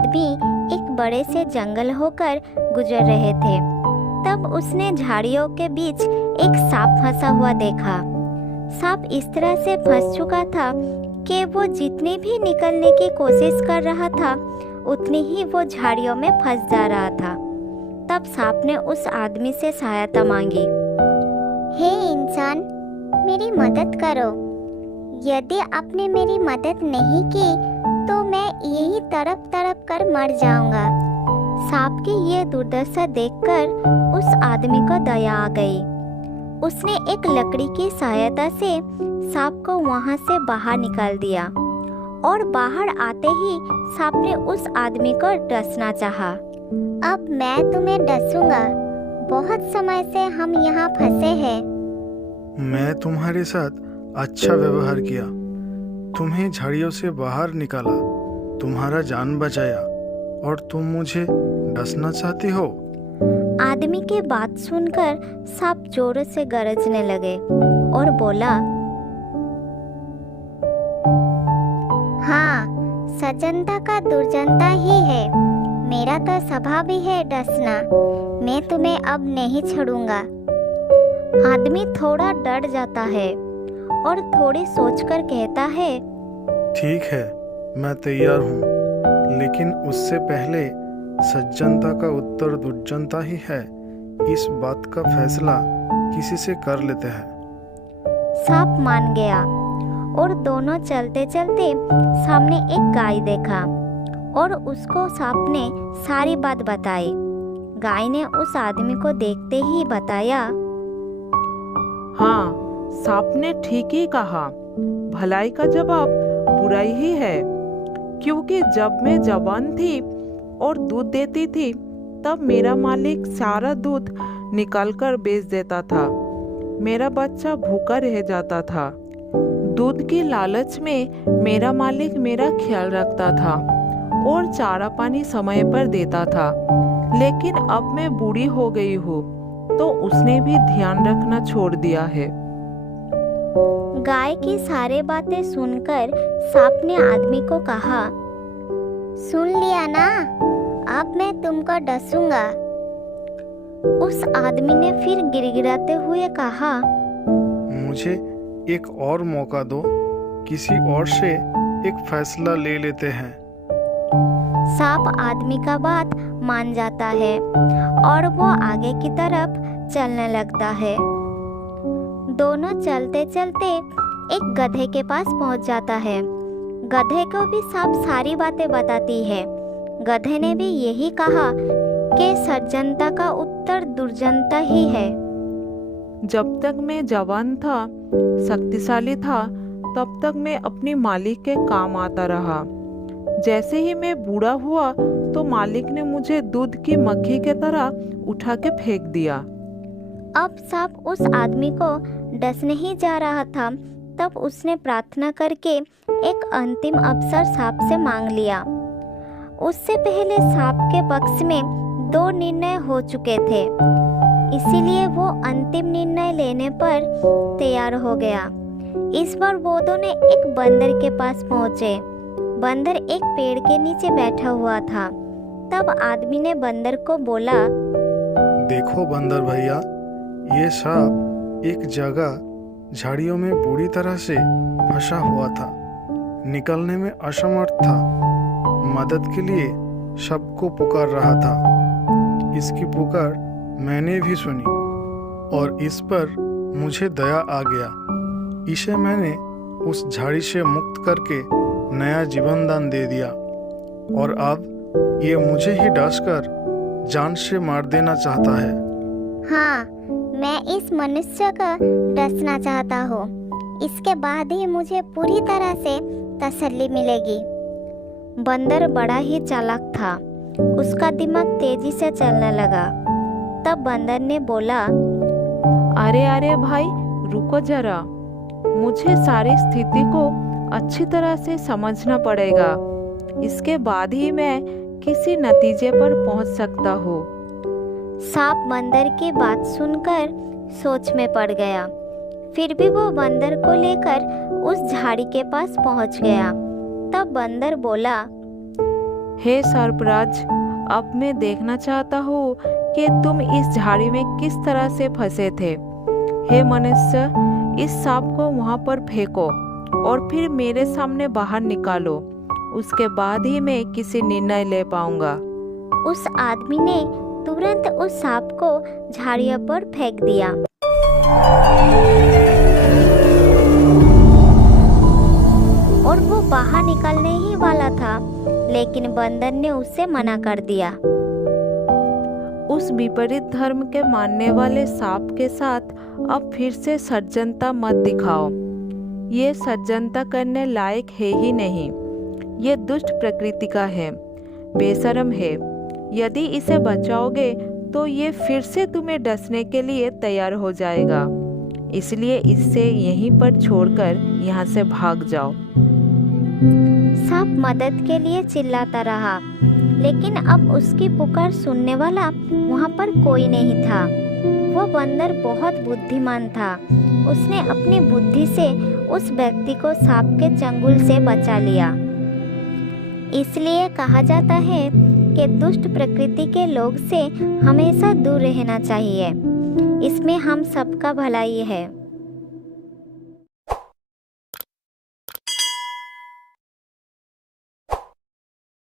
आदमी एक बड़े से जंगल होकर गुजर रहे थे। तब उसने झाड़ियों के बीच एक सांप फंसा हुआ देखा। सांप इस तरह से फंस चुका था कि वो जितनी भी निकलने की कोशिश कर रहा था उतनी ही वो झाड़ियों में फंस जा रहा था। तब सांप ने उस आदमी से सहायता मांगी। हे इंसान, मेरी मदद करो। यदि आपने मेरी मदद नहीं की तो मैं यही तड़प तड़प कर मर जाऊंगा। सांप की ये दुर्दशा देखकर उस आदमी को दया आ गई। उसने एक लकड़ी की सहायता से सांप को वहां से बाहर निकाल दिया और बाहर आते ही सांप ने उस आदमी को डसना चाहा। अब मैं तुम्हें डसूंगा। बहुत समय से हम यहाँ फंसे हैं। मैं तुम्हारे साथ अच्छा व्यवहार किया, तुम्हें झाड़ियों से बाहर निकाला, तुम्हारा जान बचाया और तुम मुझे डसना चाहती हो। आदमी की बात सुनकर सांप जोरों से गरजने लगे और बोला, हाँ, सज्जनता का दुर्जनता ही है। मेरा तो स्वभाव ही है डसना। मैं तुम्हें अब नहीं छोड़ूंगा। आदमी थोड़ा डर जाता है और थोड़ी सोचकर कहता है, ठीक है, मैं तैयार हूँ, लेकिन उससे पहले सज्जनता का उत्तर दुर्जनता ही है। इस बात का फैसला किसी से कर लेते हैं। सांप मान गया और दोनों चलते चलते सामने एक गाय देखा और उसको सांप ने सारी बात बताई। गाय ने उस आदमी को देखते ही बताया, हाँ, सांप ने ठीक ही कहा। भलाई का जवाब बुराई ही है। क्योंकि जब मैं जवान थी और दूध देती थी तब मेरा मालिक सारा दूध निकालकर बेच देता था। मेरा बच्चा भूखा रह जाता था। दूध की लालच में मेरा मालिक मेरा ख्याल रखता था और चारा पानी समय पर देता था। लेकिन अब मैं बूढ़ी हो गई हूँ तो उसने भी ध्यान रखना छोड़ दिया है। गाय की सारी बातें सुनकर सांप ने आदमी को कहा, सुन लिया ना, अब मैं तुमको डसूंगा। उस आदमी ने फिर गिड़गिड़ाते हुए कहा, मुझे एक और मौका दो, किसी और से एक फैसला ले लेते हैं। सांप आदमी का बात मान जाता है और वो आगे की तरफ चलने लगता है। दोनों चलते चलते एक गधे के पास पहुंच जाता है। गधे को भी सांप सारी बातें बताती है। गधे ने भी यही कहा कि सज्जनता का उत्तर दुर्जनता ही है। जब तक मैं जवान था, शक्तिशाली था, तब तक मैं अपनी मालिक के काम आता रहा। जैसे ही मैं बूढ़ा हुआ तो मालिक ने मुझे दूध की मक्खी की तरह उठा के फेंक दिया। अब सांप उस आदमी को डसने ही जा रहा था, तब उसने प्रार्थना करके एक अंतिम अवसर सांप से मांग लिया। उससे पहले सांप के पक्ष में 2 निर्णय हो चुके थे, इसीलिए वो अंतिम निर्णय लेने पर तैयार हो गया। इस बार वो दोनों एक बंदर के पास पहुंचे। बंदर एक पेड़ के नीचे बैठा हुआ था। तब आदमी ने बंदर को बोला, देखो बंदर भैया, ये सांप एक जगह झाड़ियों में बुरी तरह से फंसा हुआ था, निकलने में असमर्थ था, मदद के लिए सबको पुकार रहा था। इसकी पुकार मैंने भी सुनी और इस पर मुझे दया आ गया। इसे मैंने उस झाड़ी से मुक्त करके नया जीवन दान दे दिया और अब ये मुझे ही डसकर जान से मार देना चाहता है। हाँ, मैं इस मनुष्य को डसना चाहता हूँ। इसके बाद ही मुझे पूरी तरह से तसल्ली मिलेगी। बंदर बड़ा ही चालाक था। उसका दिमाग तेजी से चलने लगा। तब बंदर ने बोला, अरे भाई, रुको जरा, मुझे सारी स्थिति को अच्छी तरह से समझना पड़ेगा। इसके बाद ही मैं किसी नतीजे पर पहुंच सकता हूँ। सांप बंदर की बात सुनकर सोच में पड़ गया। फिर भी वो बंदर को लेकर उस झाड़ी के पास पहुंच गया। तब बंदर बोला, हे सर्पराज, अब मैं देखना चाहता हूँ कि तुम इस झाड़ी में किस तरह से फंसे थे। हे मनुष्य, इस सांप को वहाँ पर फेंको और फिर मेरे सामने बाहर निकालो। उसके बाद ही मैं किसी निर्णय ले पाऊंगा। उस आदमी ने तुरंत उस सांप को झाड़ियों पर फेंक दिया। और वो बाहर निकलने ही वाला था, लेकिन बंदर ने उसे मना कर दिया। उस विपरीत धर्म के मानने वाले सांप के साथ अब फिर से सज्जनता मत दिखाओ। ये सज्जनता करने लायक है ही नहीं। ये दुष्ट प्रकृति का है, बेशर्म है। यदि इसे बचाओगे तो ये फिर से तुम्हें डसने के लिए तैयार हो जाएगा। इसलिए इसे यहीं पर छोड़कर यहाँ से भाग जाओ। सांप मदद के लिए चिल्लाता रहा, लेकिन अब उसकी पुकार सुनने वाला वहाँ पर कोई नहीं था। वो बंदर बहुत बुद्धिमान था। उसने अपनी बुद्धि से उस व्यक्ति को सांप के चंगुल से बचा लिया। इसलिए कहा जाता है कि दुष्ट प्रकृति के लोग से हमेशा दूर रहना चाहिए। इसमें हम सबका भलाई है।